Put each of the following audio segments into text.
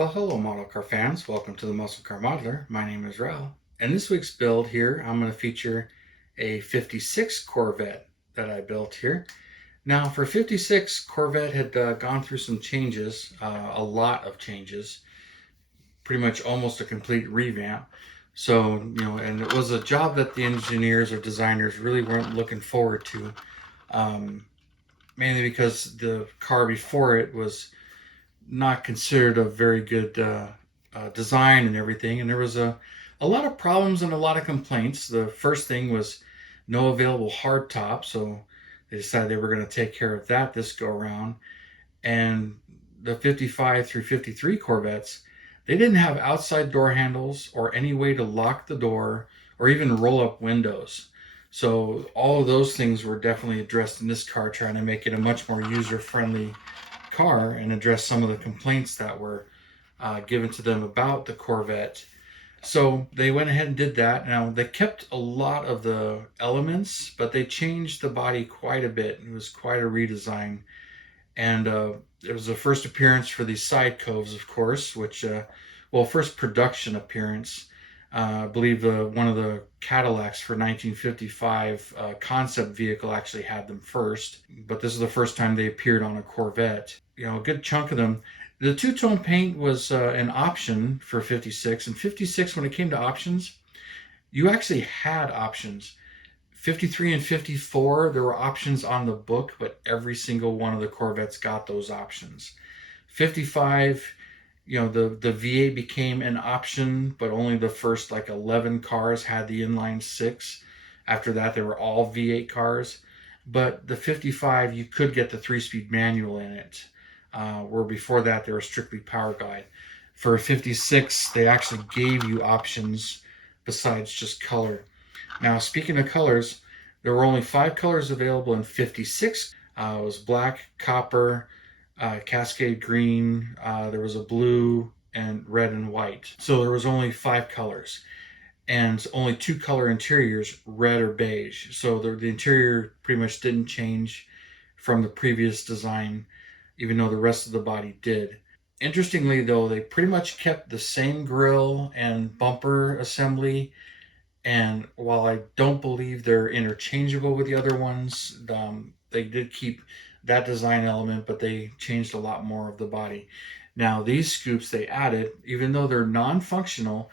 Well, hello, model car fans. Welcome to the Muscle Car Modeler. My name is Revell. And this week's build here, I'm going to feature a 56 Corvette that I built here. Now, for 56, Corvette had gone through some changes, a lot of changes, pretty much almost a complete revamp. So, and it was a job that the engineers or designers really weren't looking forward to, um, mainly because the car before it was not considered a very good design and everything. And there was a lot of problems and a lot of complaints. The first thing was no available hardtop, so they decided they were going to take care of that this go around. And the 55 through 53 Corvettes, they didn't have outside door handles or any way to lock the door or even roll up windows. So all of those things were definitely addressed in this car, trying to make it a much more user-friendly car and address some of the complaints that were given to them about the Corvette. So they went ahead and did that. Now, they kept a lot of the elements, but they changed the body quite a bit. It was quite a redesign. And it was the first appearance for these side coves, of course, which, first production appearance. I believe one of the Cadillacs for 1955 concept vehicle actually had them first, but this is the first time they appeared on a Corvette. A good chunk of them. The two-tone paint was an option for 56, and 56, when it came to options, you actually had options. 53 and 54, there were options on the book, but every single one of the Corvettes got those options. 55, the V8 became an option, but only the first 11 cars had the inline six. After that, they were all V8 cars. But the 55, you could get the 3-speed manual in it, where before that, they were strictly power guide. For 56, they actually gave you options besides just color. Now, speaking of colors, there were only 5 colors available in 56. It was black, copper, Cascade green, there was a blue, and red and white. So there was only 5 colors, and only 2 color interiors, red or beige. So the interior pretty much didn't change from the previous design, even though the rest of the body did. Interestingly, though, they pretty much kept the same grille and bumper assembly. And while I don't believe they're interchangeable with the other ones, they did keep that design element, but they changed a lot more of the body. Now, these scoops they added, even though they're non-functional,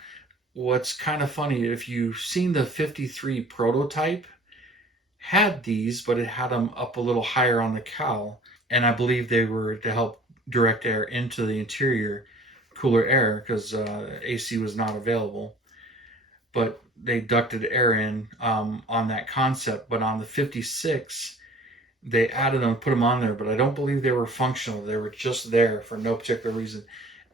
what's kind of funny, if you've seen the 53 prototype, had these, but it had them up a little higher on the cowl. And I believe they were to help direct air into the interior, cooler air, because AC was not available. But they ducted air in on that concept. But on the 56, they added them, put them on there, but I don't believe they were functional. They were just there for no particular reason.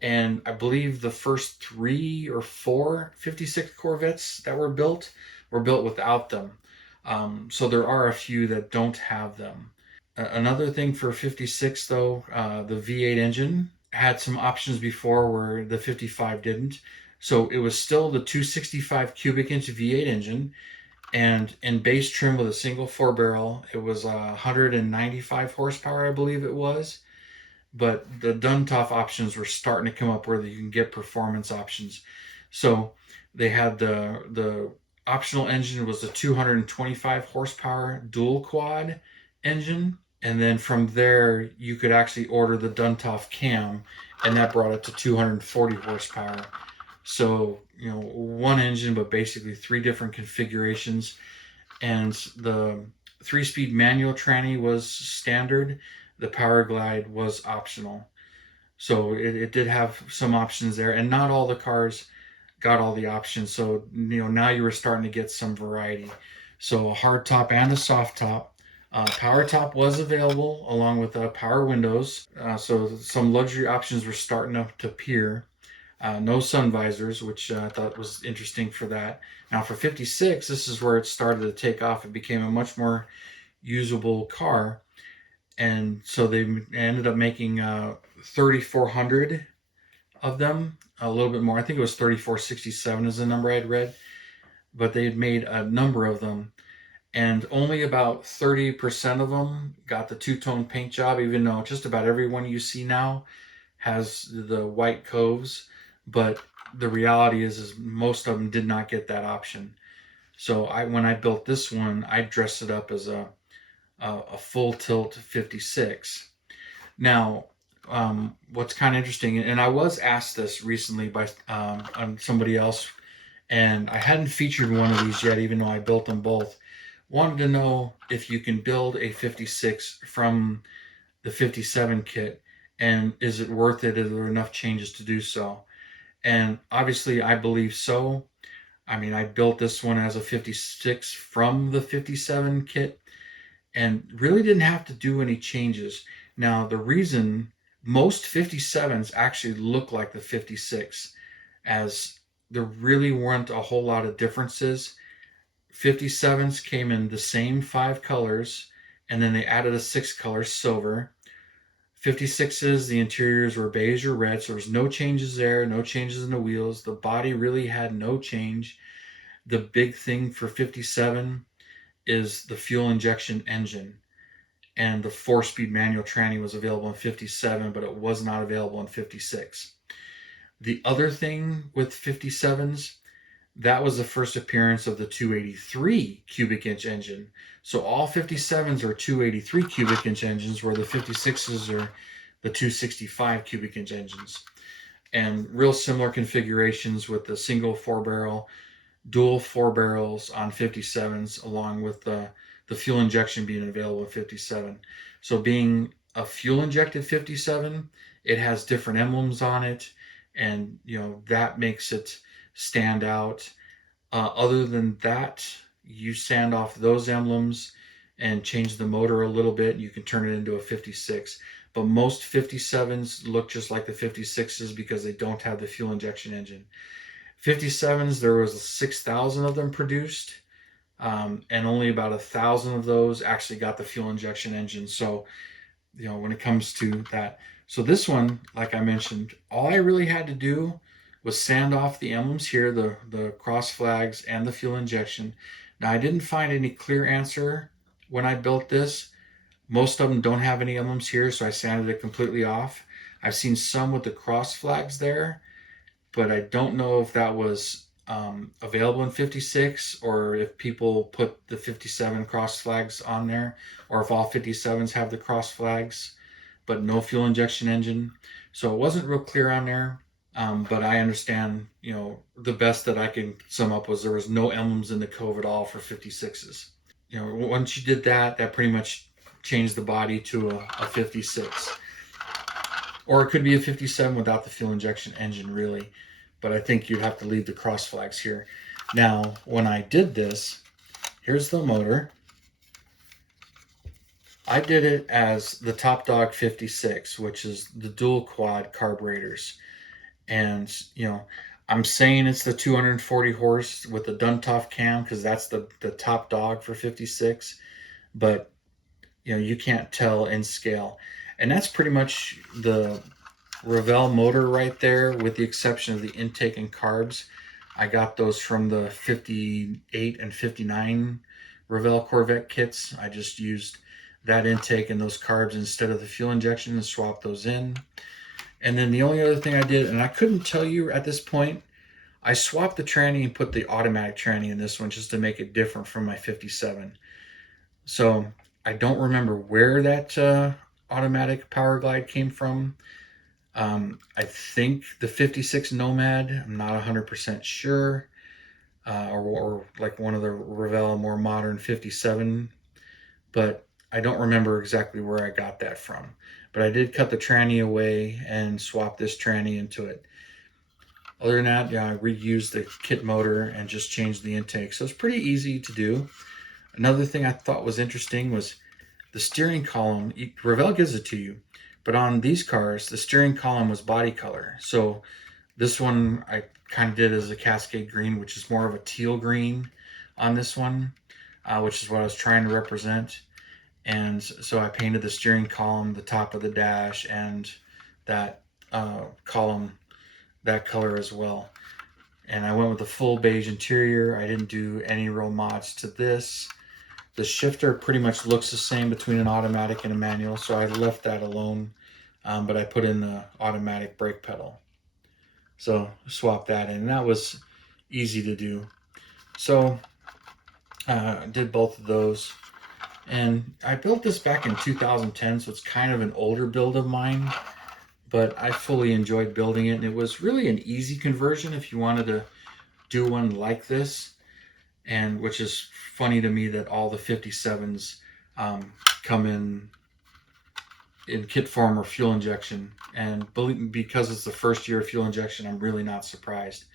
And I believe the first 3 or 4 56 Corvettes that were built without them. So there are a few that don't have them. Another thing for 56, though, the V8 engine had some options before where the 55 didn't. So it was still the 265 cubic inch V8 engine, and in base trim with a single 4-barrel, it was 195 horsepower, I believe it was. But the Duntov options were starting to come up where you can get performance options. So they had the optional engine was the 225 horsepower dual quad engine. And then from there, you could actually order the Duntov cam, and that brought it to 240 horsepower. So, one engine, but basically 3 different configurations. And the 3-speed manual tranny was standard. The Power Glide was optional. So it did have some options there. And not all the cars got all the options. So, now you were starting to get some variety. So a hard top and a soft top. Power top was available along with power windows. So some luxury options were starting to appear. No sun visors, which I thought was interesting for that. Now for 56, this is where it started to take off. It became a much more usable car. And so they ended up making 3,400 of them, a little bit more. I think it was 3,467 is the number I had read. But they had made a number of them. And only about 30% of them got the two-tone paint job, even though just about every one you see now has the white coves, but the reality is most of them did not get that option. So when I built this one, I dressed it up as a full tilt 56. Now, what's kind of interesting, and I was asked this recently by on somebody else, and I hadn't featured one of these yet, even though I built them both. Wanted to know if you can build a 56 from the 57 kit, and is it worth it? Are there enough changes to do so? And obviously, I believe so. I mean, I built this one as a 56 from the 57 kit and really didn't have to do any changes. Now, the reason most 57s actually look like the 56, as there really weren't a whole lot of differences. 57s came in the same 5 colors, and then they added a 6th color, silver. 56s, the interiors were beige or red, so there was no changes there, no changes in the wheels. The body really had no change. The big thing for 57 is the fuel injection engine, and the 4-speed manual tranny was available in 57, but it was not available in 56. The other thing with 57s, that was the first appearance of the 283 cubic inch engine. So all 57s are 283 cubic inch engines, where the 56s are the 265 cubic inch engines. And real similar configurations with the single 4-barrel, dual 4 barrels on 57s, along with the fuel injection being available in 57. So being a fuel injected 57, it has different emblems on it, and that makes it stand out. Other than that, you sand off those emblems and change the motor a little bit, you can turn it into a 56. But most 57s look just like the 56s because they don't have the fuel injection engine. 57s, there was 6,000 of them produced, and only about 1,000 of those actually got the fuel injection engine. So, when it comes to that. So this one, like I mentioned, all I really had to do was sand off the emblems here, the cross flags and the fuel injection. Now, I didn't find any clear answer when I built this. Most of them don't have any emblems here, so I sanded it completely off. I've seen some with the cross flags there, but I don't know if that was available in 56 or if people put the 57 cross flags on there, or if all 57s have the cross flags but no fuel injection engine. So it wasn't real clear on there, but I understand, the best that I can sum up was there was no emblems in the cove at all for 56s. Once you did that, that pretty much changed the body to a 56. Or it could be a 57 without the fuel injection engine, really. But I think you'd have to leave the cross flags here. Now, when I did this, here's the motor. I did it as the Top Dog 56, which is the dual quad carburetors. And, I'm saying it's the 240 horse with the Duntov cam because that's the top dog for 56. But, you can't tell in scale. And that's pretty much the Revell motor right there, with the exception of the intake and carbs. I got those from the 58 and 59 Revell Corvette kits. I just used that intake and those carbs instead of the fuel injection and swapped those in. And then the only other thing I did, and I couldn't tell you at this point, I swapped the tranny and put the automatic tranny in this one just to make it different from my 57. So I don't remember where that automatic power glide came from. I think the 56 Nomad, I'm not 100% sure, or like one of the Revell more modern 57, but I don't remember exactly where I got that from. But I did cut the tranny away and swap this tranny into it. Other than that, I reused the kit motor and just changed the intake. So it's pretty easy to do. Another thing I thought was interesting was the steering column. Revell gives it to you, but on these cars, the steering column was body color. So this one I kind of did as a Cascade green, which is more of a teal green on this one, which is what I was trying to represent. And so I painted the steering column, the top of the dash, and that column that color as well. And I went with the full beige interior. I didn't do any real mods to this. The shifter pretty much looks the same between an automatic and a manual, so I left that alone but I put in the automatic brake pedal. So swap that in. That was easy to do. So I did both of those. And I built this back in 2010, so it's kind of an older build of mine, but I fully enjoyed building it. And it was really an easy conversion if you wanted to do one like this. And which is funny to me that all the 57s come in kit form or fuel injection. And because it's the first year of fuel injection, I'm really not surprised.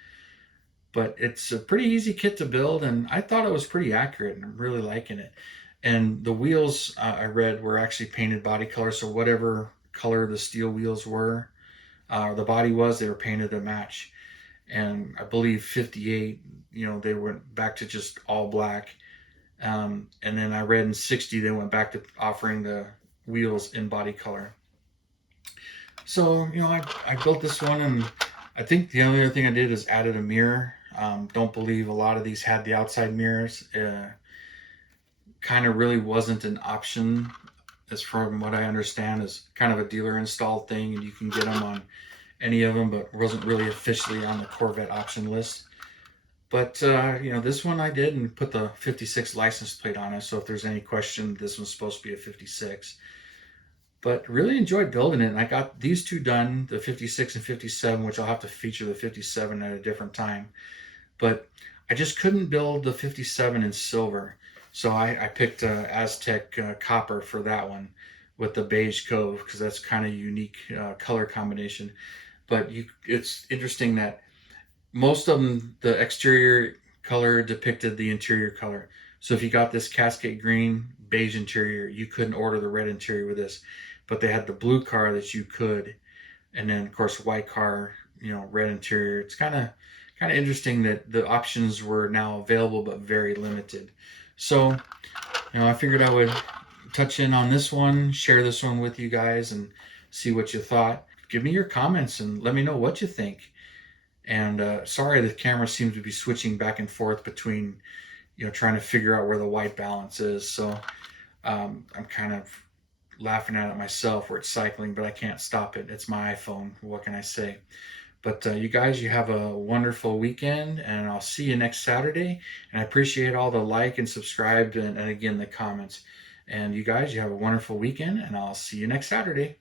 But it's a pretty easy kit to build, and I thought it was pretty accurate, and I'm really liking it. And the wheels I read were actually painted body color, so whatever color the steel wheels were, or the body was, they were painted to match. And I believe 58, they went back to just all black. And then I read in 60, they went back to offering the wheels in body color. So, I built this one, and I think the only other thing I did is added a mirror. Don't believe a lot of these had the outside mirrors. Kind of really wasn't an option, as from what I understand, is kind of a dealer installed thing, and you can get them on any of them, but wasn't really officially on the Corvette option list. But this one I did, and put the 56 license plate on it. So if there's any question, this one's supposed to be a 56. But really enjoyed building it, and I got these two done, the 56 and 57, which I'll have to feature the 57 at a different time. But I just couldn't build the 57 in silver. So I picked Aztec copper for that one with the beige cove, because that's kind of unique color combination. But it's interesting that most of them, the exterior color depicted the interior color. So if you got this cascade green beige interior, you couldn't order the red interior with this. But they had the blue car that you could, and then of course white car, red interior. It's kind of interesting that the options were now available but very limited. So I figured I would touch in on this one, share this one with you guys, and see what you thought. Give me your comments and let me know what you think. And sorry, the camera seems to be switching back and forth between trying to figure out where the white balance is. So I'm kind of laughing at it myself where it's cycling, but I can't stop it. It's my iPhone. What can I say? But you guys, you have a wonderful weekend, and I'll see you next Saturday. And I appreciate all the like and subscribe, and again, the comments. And you guys, you have a wonderful weekend, and I'll see you next Saturday.